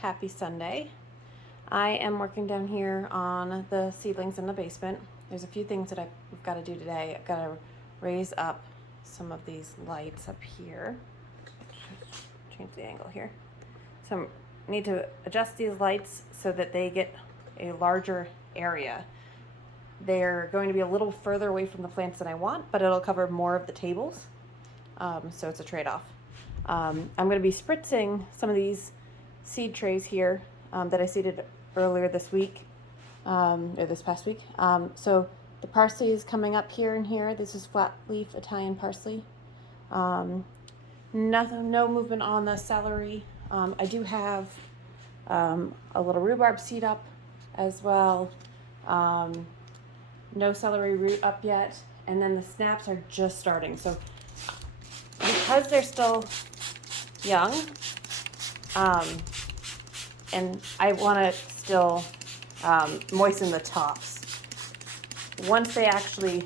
Happy Sunday. I am working down here on the seedlings in the basement. There's a few things that I've got to do today. I've got to raise up some of these lights up here. Change the angle here. So I need to adjust these lights so that they get a larger area. They're going to be a little further away from the plants than I want, but it'll cover more of the tables. So it's a trade-off. I'm going to be spritzing some of these seed trays here that I seeded earlier this week, or this past week. So the parsley is coming up here and here. This is flat leaf Italian parsley. No movement on the celery. I do have a little rhubarb seed up as well. No celery root up yet. And then the snaps are just starting. So because they're still young, and I want to still moisten the tops. Once they actually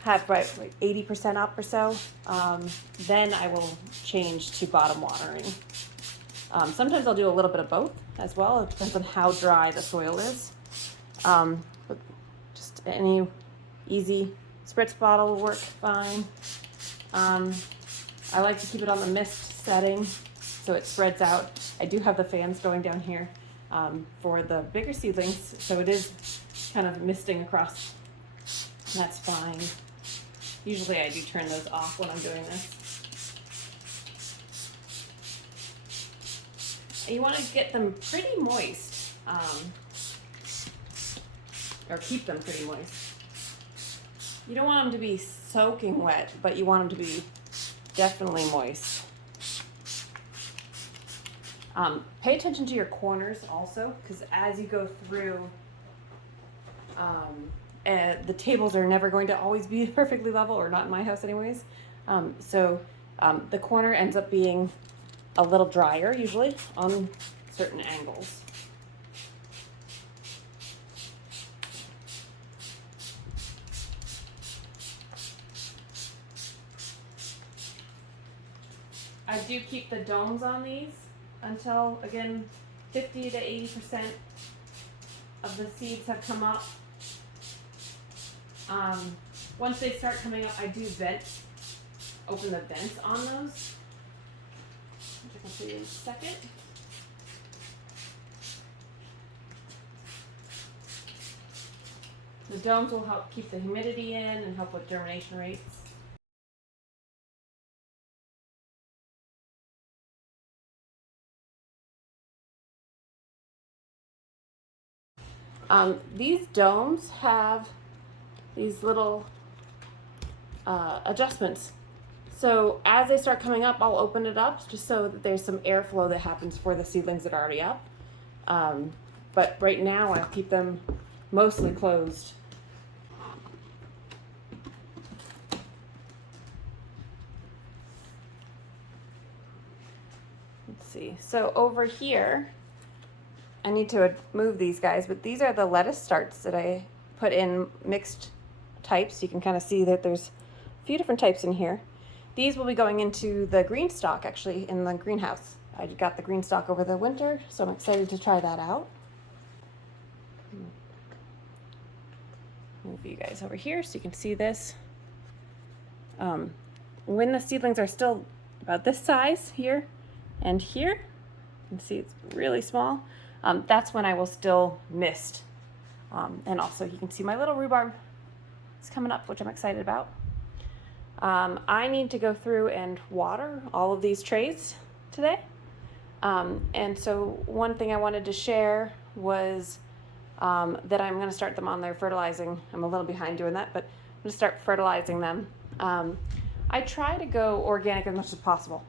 have like 80% up or so, then I will change to bottom watering. Sometimes I'll do a little bit of both as well. It depends on how dry the soil is. But just any easy spritz bottle will work fine. I like to keep it on the mist setting so it spreads out. I do have the fans going down here for the bigger seedlings, so it is kind of misting across. That's fine. Usually I do turn those off when I'm doing this. You want to get them pretty moist, or keep them pretty moist. You don't want them to be soaking wet, but you want them to be definitely moist. Pay attention to your corners also, because as you go through, the tables are never going to always be perfectly level, or not in my house anyways. So the corner ends up being a little drier usually on certain angles. I do keep the domes on these until, again, 50 to 80% of the seeds have come up. Once they start coming up, I do open the vents on those, which I can show you in a second. The domes will help keep the humidity in and help with germination rates. These domes have these little adjustments. So as they start coming up, I'll open it up just so that there's some airflow that happens for the seedlings that are already up. But right now I keep them mostly closed. Let's see. So over here, I need to move these guys, but these are the lettuce starts that I put in mixed types. You can kind of see that there's a few different types in here. These will be going into the green stock actually in the greenhouse. I got the green stock over the winter, so I'm excited to try that out. Move you guys over here so you can see this. When the seedlings are still about this size here and here, you can see it's really small. That's when I will still mist. And also you can see my little rhubarb is coming up, which I'm excited about. I need to go through and water all of these trays today. And so one thing I wanted to share was that I'm going to start them on their fertilizing. I'm a little behind doing that, but I'm going to start fertilizing them. I try to go organic as much as possible.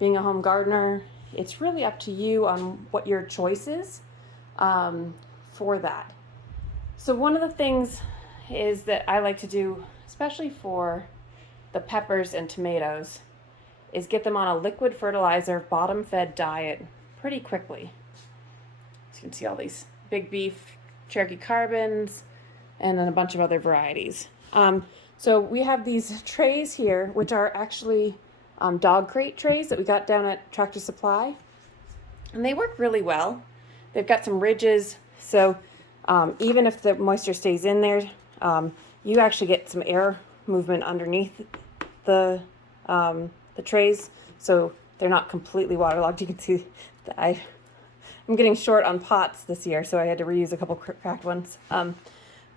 Being a home gardener, it's really up to you on what your choice is for that. So one of the things is that I like to do, especially for the peppers and tomatoes, is get them on a liquid fertilizer bottom fed diet pretty quickly. So you can see all these big beef Cherokee carbons and then a bunch of other varieties. So we have these trays here, which are actually dog crate trays that we got down at Tractor Supply. And they work really well. They've got some ridges, so even if the moisture stays in there, you actually get some air movement underneath the trays, so they're not completely waterlogged. You can see that I'm getting short on pots this year, so I had to reuse a couple cracked ones.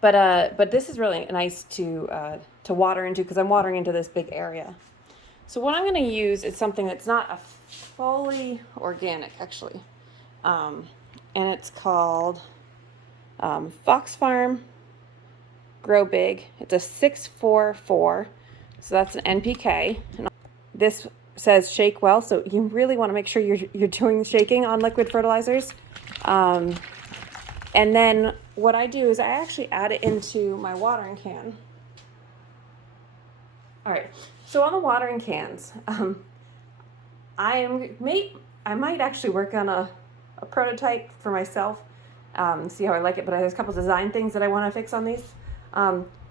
But this is really nice to water into, because I'm watering into this big area. So what I'm going to use is something that's not a fully organic, actually, and it's called Fox Farm Grow Big. It's a 644, so that's an NPK. And this says shake well, so you really want to make sure you're doing shaking on liquid fertilizers. And then what I do is I actually add it into my watering can. All right, so on the watering cans, I might actually work on a prototype for myself, see how I like it, but there's a couple design things that I want to fix on these.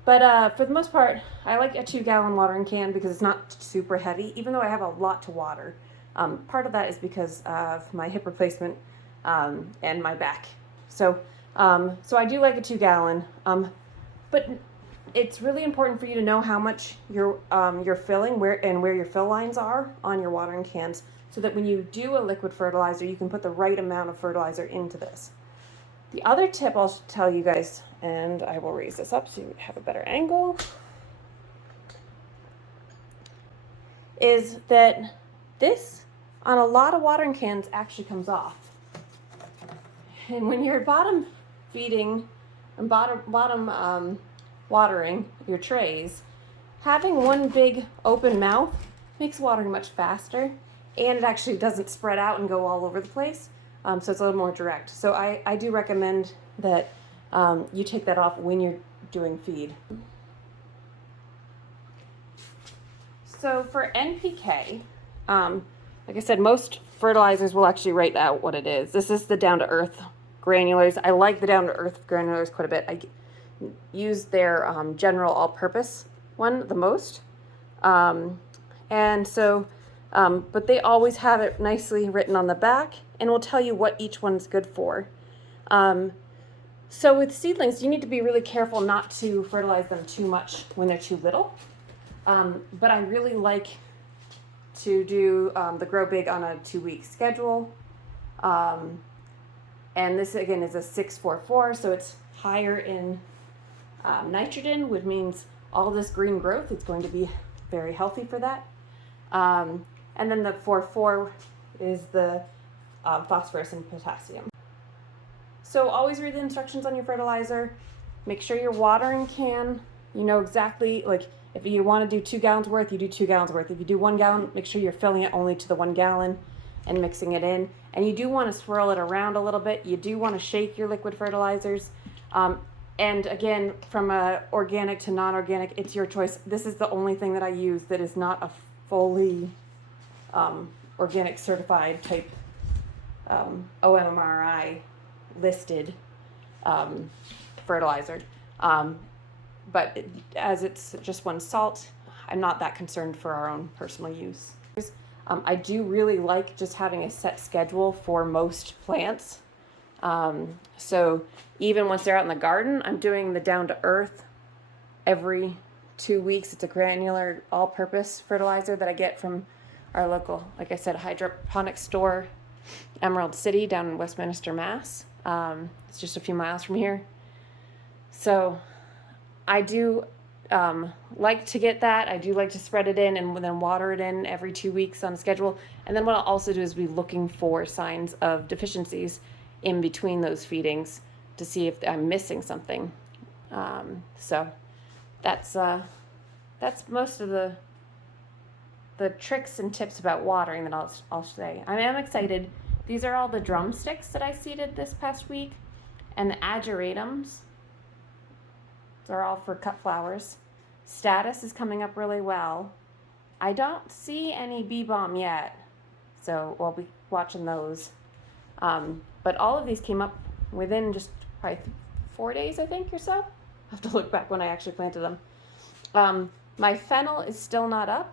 But for the most part, I like a 2-gallon watering can because it's not super heavy, even though I have a lot to water. Part of that is because of my hip replacement and my back. So I do like a 2-gallon, but it's really important for you to know how much you're filling, where your fill lines are on your watering cans, so that when you do a liquid fertilizer, you can put the right amount of fertilizer into this. The other tip I'll tell you guys, and I will raise this up so you have a better angle, is that this, on a lot of watering cans, actually comes off. And when you're bottom feeding and bottom watering your trays, having one big open mouth makes watering much faster, and it actually doesn't spread out and go all over the place. So it's a little more direct. So I do recommend that you take that off when you're doing feed. So for NPK, like I said, most fertilizers will actually write out what it is. This is the down-to-earth granulars. I like the down-to-earth granulars quite a bit. I use their general all-purpose one the most. And so, but they always have it nicely written on the back, and will tell you what each one's good for. So with seedlings, you need to be really careful not to fertilize them too much when they're too little. But I really like to do the Grow Big on a 2-week schedule. And this again is a 644, so it's higher in nitrogen, which means all this green growth is going to be very healthy for that. And then the 44 is the phosphorus and potassium. So always read the instructions on your fertilizer. Make sure your watering can, you know exactly, like if you want to do 2 gallons worth, you do 2 gallons worth. If you do 1 gallon, make sure you're filling it only to the 1 gallon and mixing it in. And you do want to swirl it around a little bit. You do want to shake your liquid fertilizers. And again, from organic to non-organic, it's your choice. This is the only thing that I use that is not a fully organic certified type OMRI listed fertilizer. But as it's just one salt, I'm not that concerned for our own personal use. I do really like just having a set schedule for most plants. So even once they're out in the garden, I'm doing the down to earth every 2 weeks. It's a granular all-purpose fertilizer that I get from our local, like I said, hydroponic store, Emerald City down in Westminster, Mass. It's just a few miles from here. So I do like to get that. I do like to spread it in and then water it in every 2 weeks on a schedule. And then what I'll also do is be looking for signs of deficiencies in between those feedings to see if I'm missing something. So that's most of the tricks and tips about watering that I'll say. I am excited. These are all the drumsticks that I seeded this past week, and the ageratums. They're all for cut flowers. Status is coming up really well. I don't see any bee balm yet, so we'll be watching those. But all of these came up within just probably 4 days, I think, or so. I'll have to look back when I actually planted them. My fennel is still not up,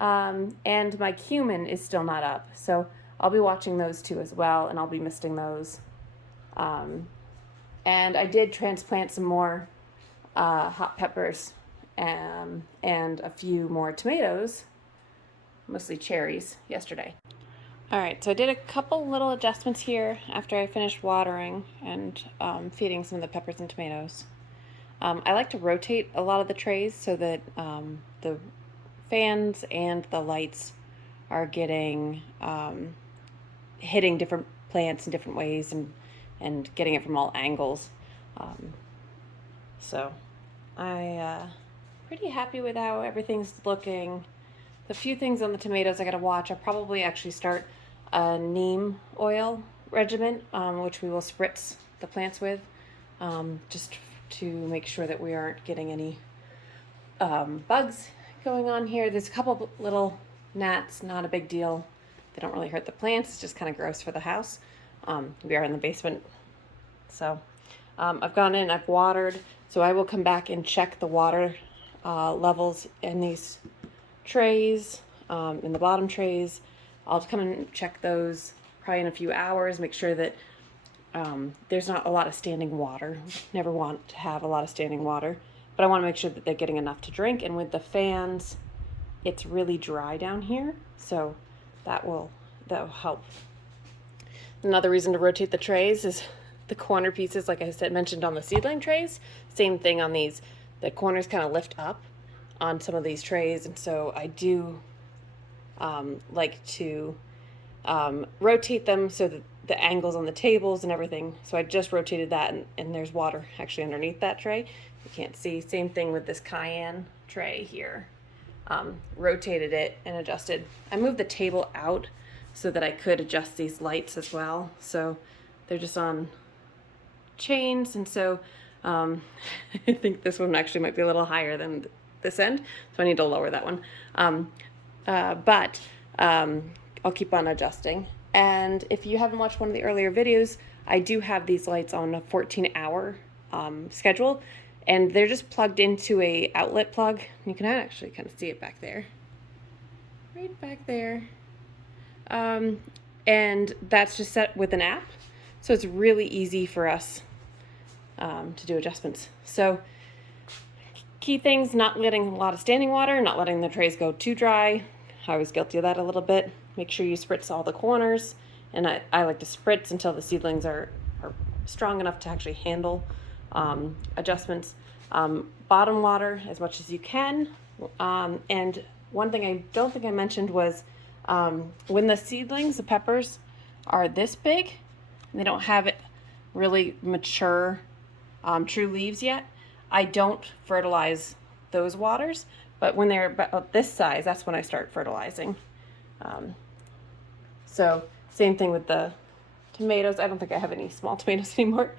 and my cumin is still not up. So I'll be watching those two as well, and I'll be misting those. And I did transplant some more hot peppers and a few more tomatoes, mostly cherries, yesterday. All right, so I did a couple little adjustments here after I finished watering and feeding some of the peppers and tomatoes. I like to rotate a lot of the trays so that the fans and the lights are getting hitting different plants in different ways and getting it from all angles. So I'm pretty happy with how everything's looking. The few things on the tomatoes I gotta watch. I'll probably actually start a neem oil regimen, which we will spritz the plants with, just to make sure that we aren't getting any bugs going on here. There's a couple little gnats, not a big deal. They don't really hurt the plants. It's just kind of gross for the house. We are in the basement. So I've gone in, I've watered, so I will come back and check the water levels in these trays, in the bottom trays. I'll come and check those probably in a few hours, make sure that there's not a lot of standing water. Never want to have a lot of standing water, but I want to make sure that they're getting enough to drink. And with the fans, it's really dry down here, so that'll help. Another reason to rotate the trays is the corner pieces, like I said, mentioned on the seedling trays. Same thing on these. The corners kind of lift up on some of these trays, and so I do like to rotate them so that the angles on the tables and everything. So I just rotated that, and there's water actually underneath that tray. You can't see. Same thing with this cayenne tray here. Rotated it and adjusted. I moved the table out so that I could adjust these lights as well. So they're just on chains, and so I think this one actually might be a little higher than this end, so I need to lower that one. But I'll keep on adjusting. And if you haven't watched one of the earlier videos, I do have these lights on a 14-hour schedule, and they're just plugged into a outlet plug. You can actually kind of see it back there, right back there. And that's just set with an app, so it's really easy for us to do adjustments. So key things: not letting a lot of standing water, not letting the trays go too dry. I was guilty of that a little bit. Make sure you spritz all the corners, and I like to spritz until the seedlings are strong enough to actually handle adjustments. Bottom water as much as you can. And one thing I don't think I mentioned was when the seedlings, the peppers, are this big, and they don't have it really mature true leaves yet, I don't fertilize those waters. But when they're about this size, that's when I start fertilizing. So same thing with the tomatoes. I don't think I have any small tomatoes anymore.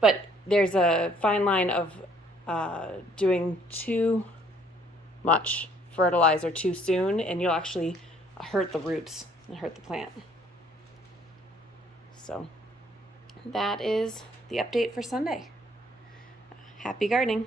But there's a fine line of doing too much fertilizer too soon, and you'll actually hurt the roots and hurt the plant. So that is the update for Sunday. Happy gardening.